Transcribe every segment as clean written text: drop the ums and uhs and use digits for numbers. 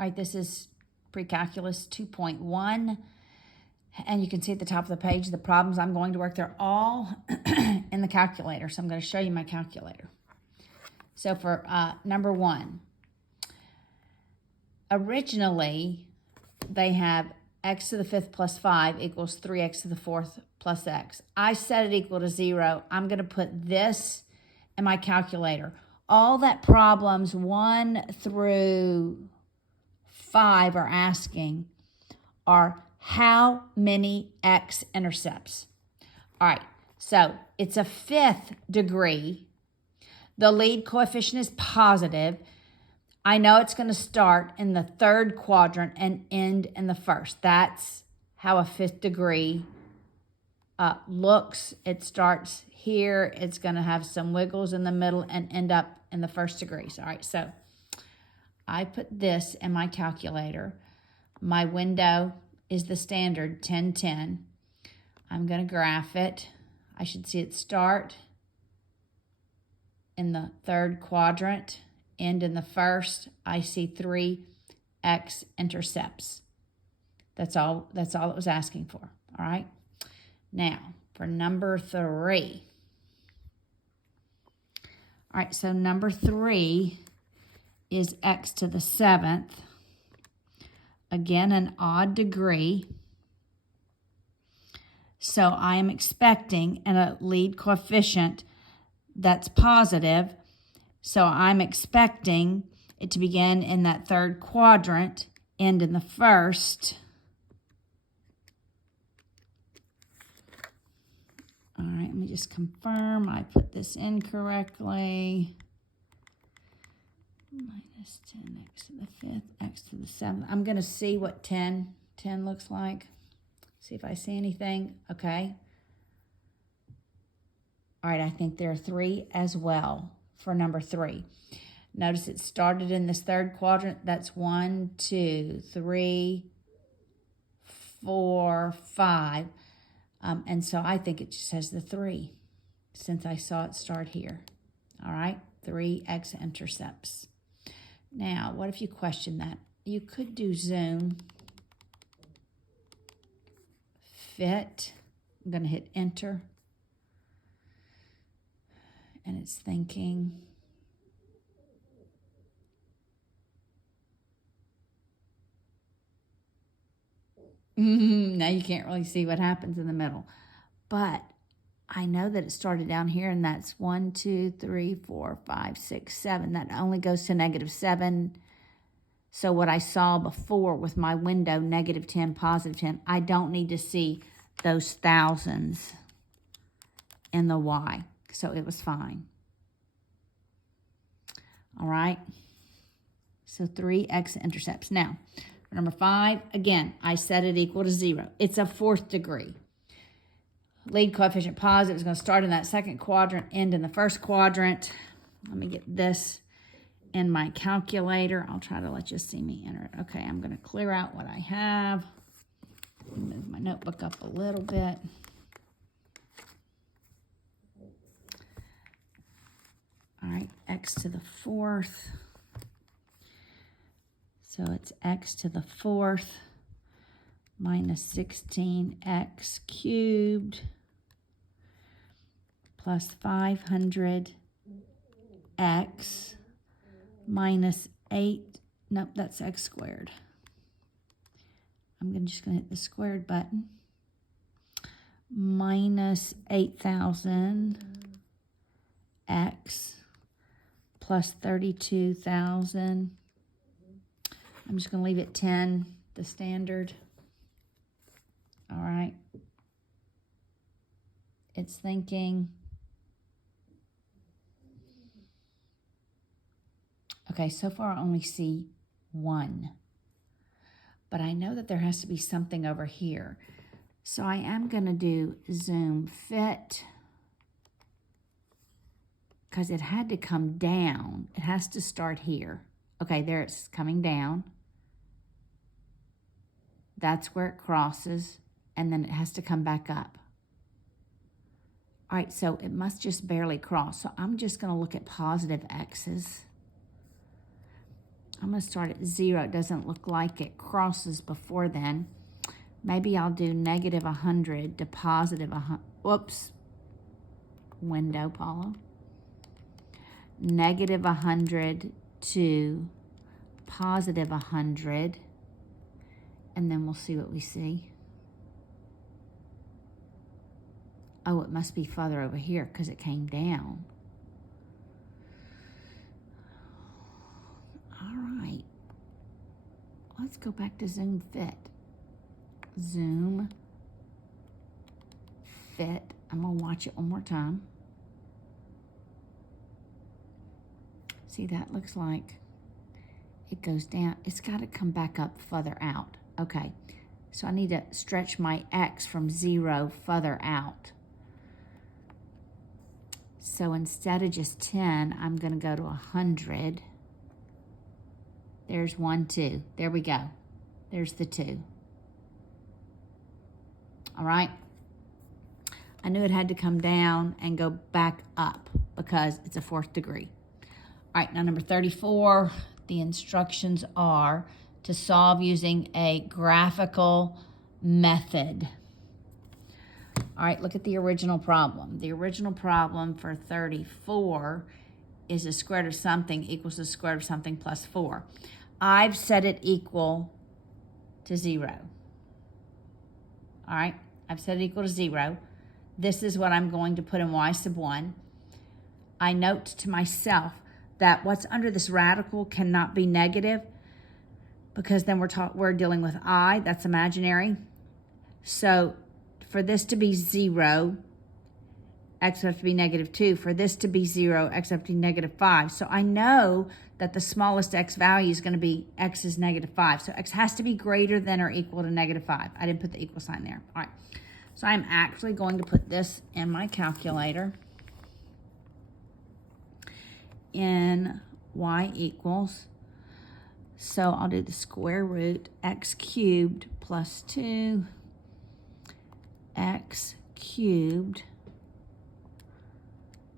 All right, this is Precalculus 2.1. And you can see at the top of the page the problems I'm going to work. They're all in the calculator. So I'm going to show you my calculator. So for number 1, originally they have x to the 5th plus 5 equals 3x to the 4th plus x. I set it equal to 0. I'm going to put this in my calculator. All that problems 1 through 5 are asking are how many x-intercepts. All right, so it's a 5th degree. The lead coefficient is positive. I know it's going to start in the 3rd quadrant and end in the 1st. That's how a 5th degree looks. It starts here. It's going to have some wiggles in the middle and end up in the 1st degree. All right, so I put this in my calculator. My window is the standard 1010. I'm going to graph it. I should see it start in the 3rd quadrant, end in the 1st. I see 3 x-intercepts. That's all it was asking for. All right. Now for number 3. All right, so number 3 is x to the 7th. Again, an odd degree. So I am expecting a lead coefficient that's positive. So I'm expecting it to begin in that 3rd quadrant, end in the 1st. All right, let me just confirm I put this in correctly. Minus 10x to the 5th, x to the 7th. I'm going to see what 10 looks like. See if I see anything. Okay. All right, I think there are 3 as well for number 3. Notice it started in this 3rd quadrant. That's 1, 2, 3, 4, 5. And so I think it just has the 3 since I saw it start here. All right, 3 x-intercepts. Now, what if you question that? You could do zoom, fit. I'm going to hit enter. And it's thinking. Now you can't really see what happens in the middle. But I know that it started down here, and that's 1, 2, 3, 4, 5, 6, 7. That only goes to -7. So what I saw before with my window, -10, +10, I don't need to see those thousands in the y. So it was fine. All right. So 3 x-intercepts. Now, for number 5, again, I set it equal to 0. It's a 4th degree. Lead coefficient positive is going to start in that 2nd quadrant, end in the 1st quadrant. Let me get this in my calculator. I'll try to let you see me enter it. Okay, I'm going to clear out what I have. Move my notebook up a little bit. All right, x to the 4th. So it's x to the 4th minus 16x cubed plus 500x minus 8. Nope, that's x squared. I'm just going to hit the squared button. Minus 8,000x plus 32,000. I'm just going to leave it 10, the standard. All right. It's thinking. Okay, so far I only see 1. But I know that there has to be something over here. So I am going to do zoom fit. Because it had to come down. It has to start here. Okay, there it's coming down. That's where it crosses. And then it has to come back up. All right, so it must just barely cross. So I'm just going to look at positive x's. I'm going to start at 0. It doesn't look like it crosses before then. Maybe I'll do negative 100 to positive 100. Whoops. Window, Paula. Negative 100 to positive 100. And then we'll see what we see. Oh, it must be further over here because it came down. All right. Let's go back to Zoom Fit. Zoom Fit. I'm going to watch it one more time. See, that looks like it goes down. It's got to come back up further out. Okay. So I need to stretch my X from 0 further out. So instead of just 10, I'm going to go to 100. There's 1, 2. There we go. There's the 2. All right. I knew it had to come down and go back up because it's a 4th degree. All right, now number 34, the instructions are to solve using a graphical method. All right, look at the original problem. The original problem for 34 is the square root of something equals the square root of something plus 4. I've set it equal to 0. All right, I've set it equal to 0. This is what I'm going to put in y sub 1. I note to myself that what's under this radical cannot be negative because then we're dealing with I, that's imaginary. So for this to be 0, x would have to be negative 2. For this to be 0, x would have to be negative 5. So I know that the smallest x value is going to be x is negative 5. So x has to be greater than or equal to negative 5. I didn't put the equal sign there. All right. So I'm actually going to put this in my calculator. In y equals, so I'll do the square root x cubed plus 2 x cubed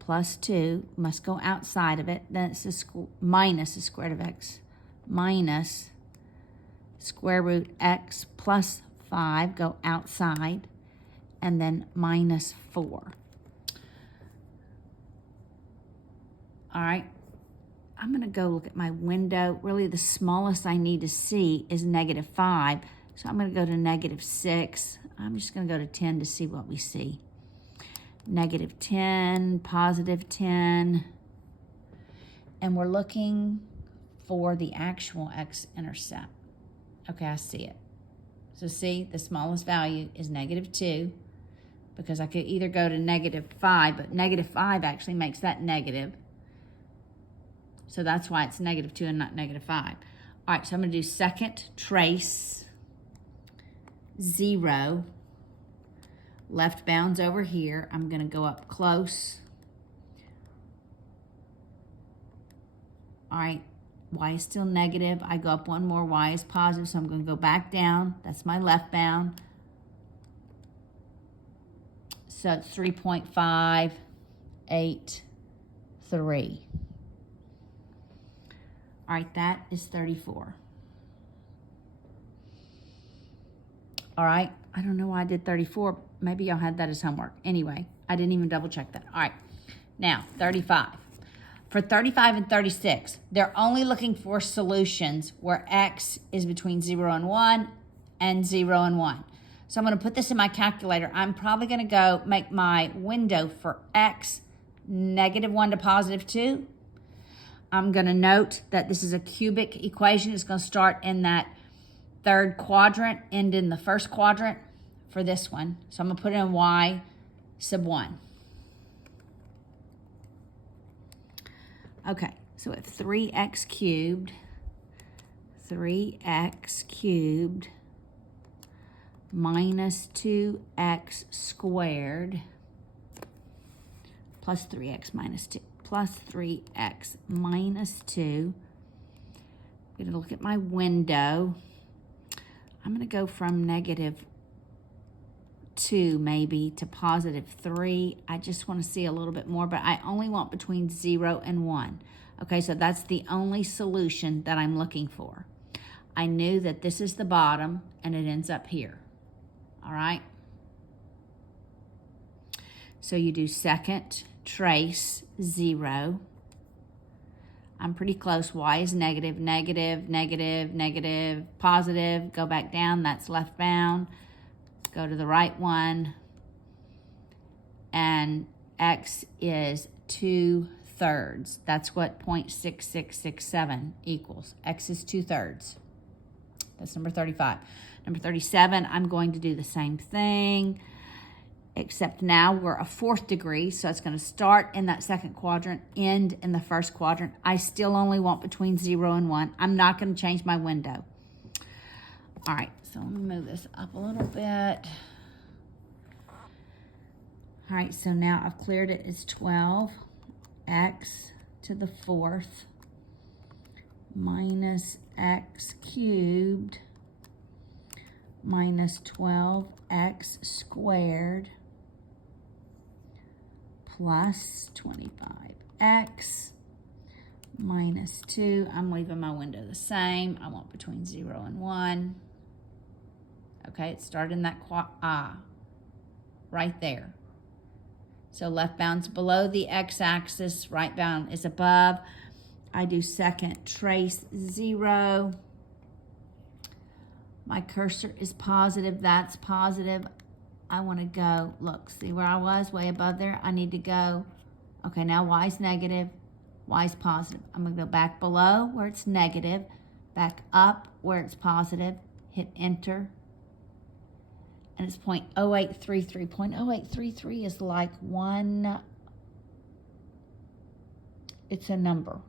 plus 2 must go outside of it. Then it's minus the square root of x minus square root x plus 5 go outside, and then minus 4. All right, I'm going to go look at my window. Really, the smallest I need to see is negative 5. So I'm going to go to negative 6. I'm just going to go to 10 to see what we see. Negative 10, positive 10. And we're looking for the actual x-intercept. Okay, I see it. So see, the smallest value is negative 2 because I could either go to negative 5, but negative 5 actually makes that negative. So that's why it's negative 2 and not negative 5. All right, so I'm going to do second trace 0. Left bounds over here. I'm going to go up close. All right, y is still negative. I go up one more, y is positive, so I'm going to go back down. That's my left bound. So it's 3.583. All right, that is 34. All right, I don't know why I did 34. Maybe y'all had that as homework. Anyway, I didn't even double check that. All right, now 35. For 35 and 36, they're only looking for solutions where x is between 0 and 1 and 0 and 1. So I'm going to put this in my calculator. I'm probably going to go make my window for x negative 1 to positive 2. I'm going to note that this is a cubic equation. It's going to start in that third quadrant, end in the first quadrant for this one. So I'm going to put it in y sub 1. Okay, so we have 3x cubed minus 2x squared plus 3x minus 2. Plus 3x minus 2. I'm going to look at my window. I'm going to go from negative 2 maybe to positive 3. I just want to see a little bit more, but I only want between 0 and 1. Okay, so that's the only solution that I'm looking for. I knew that this is the bottom and it ends up here. All right. So you do second, trace, 0. I'm pretty close. Y is negative, negative, negative, negative, positive. Go back down. That's left bound. Go to the right one. And X is 2/3. That's what 0.6667 equals. X is 2/3. That's number 35. Number 37, I'm going to do the same thing, except now we're a 4th degree, so it's going to start in that second quadrant, end in the first quadrant. I still only want between 0 and 1. I'm not going to change my window. All right, so let me move this up a little bit. All right, so now I've cleared it. It's 12 x to the 4th minus x cubed minus 12x squared plus 25x minus 2. I'm leaving my window the same. I want between 0 and 1. Okay, it started in that right there. So left bound's below the x-axis, right bound is above. I do second, trace 0. My cursor is positive, that's positive. I want to go, look, see where I was, way above there? I need to go, okay, now y is negative, y is positive. I'm going to go back below where it's negative, back up where it's positive, hit enter, and it's 0.0833. 0.0833 is like one, it's a number.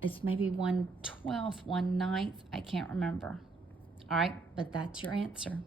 It's maybe 1/12, 1/9, I can't remember. All right, but that's your answer.